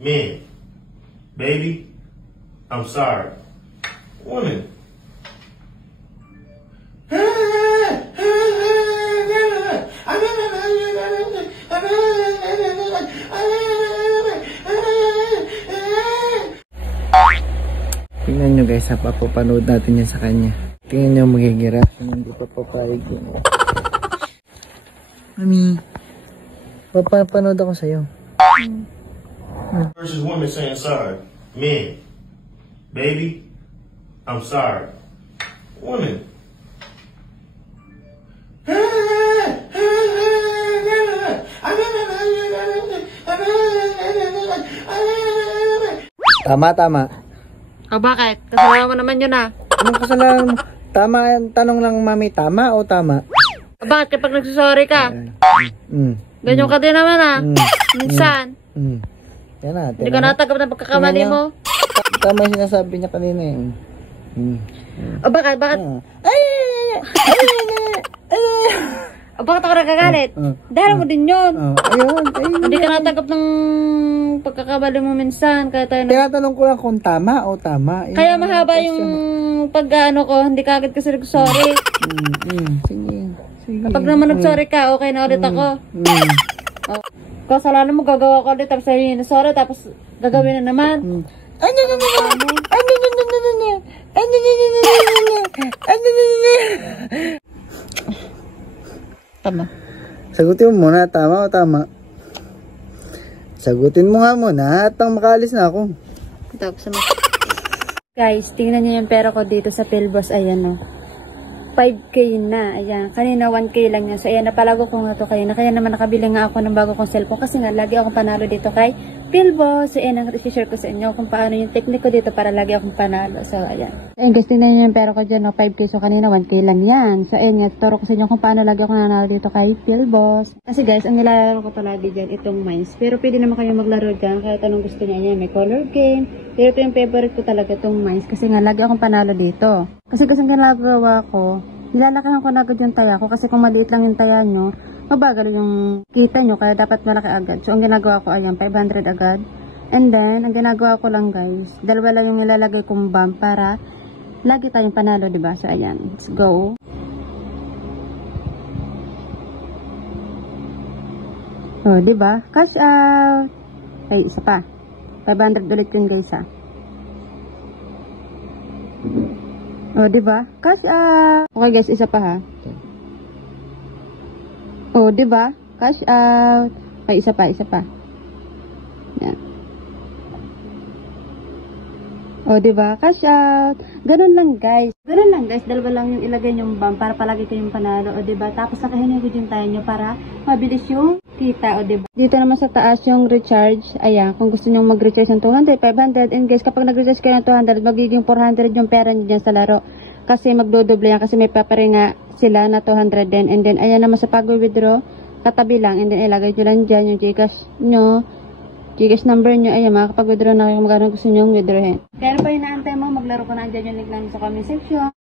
Men, baby, I'm sorry. Woman. Tingnan nyo guys, papapanood natin yan sa kanya. Tingnan nyo magiging reaction, hindi pa papayag yun. Mami, papapanood ako sa'yo. Versus women saying sorry. Men, baby, I'm sorry. Woman. Tama. Bakit? Kasalanan mo naman yun ah. Anong kasalanan mo? Tama, tanong lang mami, tama o tama? Bakit kapag nagsusorry ka? Ganyan ka din naman ah. Minsan. Yan na. Hindi ka natanggap ng pagkakamali mo. Tama yung sinasabi niya kanina eh. Bakit? Bakit ako nagkagalit? Dahil mo din yun. Ayun. Hindi ka natanggap ng pagkakamali mo minsan. Kaya tayo Tinatanong ko lang kung tama o tama. Kaya mahaba yung pag-ano ko, hindi ka agad kasi nag-sorry. Sige. Kapag naman nag-sorry ka, okay na ulit ako. Kasalanan mo, gagawa ko ulit, tapos sabihin na sorry, tapos gagawin na naman. Tama. Sagutin mo muna, tama o tama? Sagutin mo nga muna at nang makaalis na ako. Tapos guys, tingnan niyo yung pera ko dito sa Philbos. Ayan o. 5K na. Ayan. Kanina 1K lang yan. So ayan, napalago ko nga to kayo. Kaya naman nakabili nga ako ng bago kong cellphone. Kasi nga, lagi akong panalo dito kay Philbos. So ayan, ang i-share ko sa inyo kung paano yung technique ko dito para lagi akong panalo. So ayan. Ayan guys, tingnan niyo yung pera ko dyan. 5K. So kanina 1K lang yan. So ayan, turo ko sa inyo kung paano lagi ako nanalo dito kay Philbos. Kasi guys, ang nilalaro ko palagi dyan, itong mines. Pero pwede naman kayo maglaro dyan. Kahit anong gusto niya. Ayan, may color game. Pero ito yung favorite ko talaga, itong mines. Kasi nga, lagi akong panalo dito. Kasi ang ginagawa ko, nilalakahan ko na agad yung taya ko. Kasi kung maliit lang yung taya nyo, mabagal yung kita nyo. Kaya dapat malaki agad. So, ang ginagawa ko, ayan, 500 agad. And then, ang ginagawa ko lang guys, dalawa lang yung nilalagay kong bomb para lagi tayong panalo, diba? So, ayan. Let's go. Oh, diba? Cash out. Ay, isa pa. 500 ulit yun guys ha. O, diba? Cash out. Okay guys, isa pa ha. O, diba? Cash out. Okay, isa pa. Yan. O, diba? Cash out. Ganun lang guys. Dalawa lang yung ilagay yung bomb para palagi kayong panalo. O, diba? Tapos nakahinigod yung tayo nyo para mabilis yung kita. O, diba? Dito naman sa taas yung recharge. Ayan, kung gusto nyo mag-recharge ng 200, 500. And guys, kapag nag-recharge kayo ng 200, magiging 400 yung pera nyo dyan sa laro. Kasi magdodoble yan. Kasi may papare nga sila na 200 din. And then, ayan naman sa pag-withdraw, katabi lang. And then, ilagay nyo lang dyan yung Gcash nyo. Gcash number nyo. Ayan, makakapag-withdraw na kayo kung magkano gusto nyo withdrawin. Kaya pa yung naantay mo, maglaro ko na dyan yung link namin sa comment section.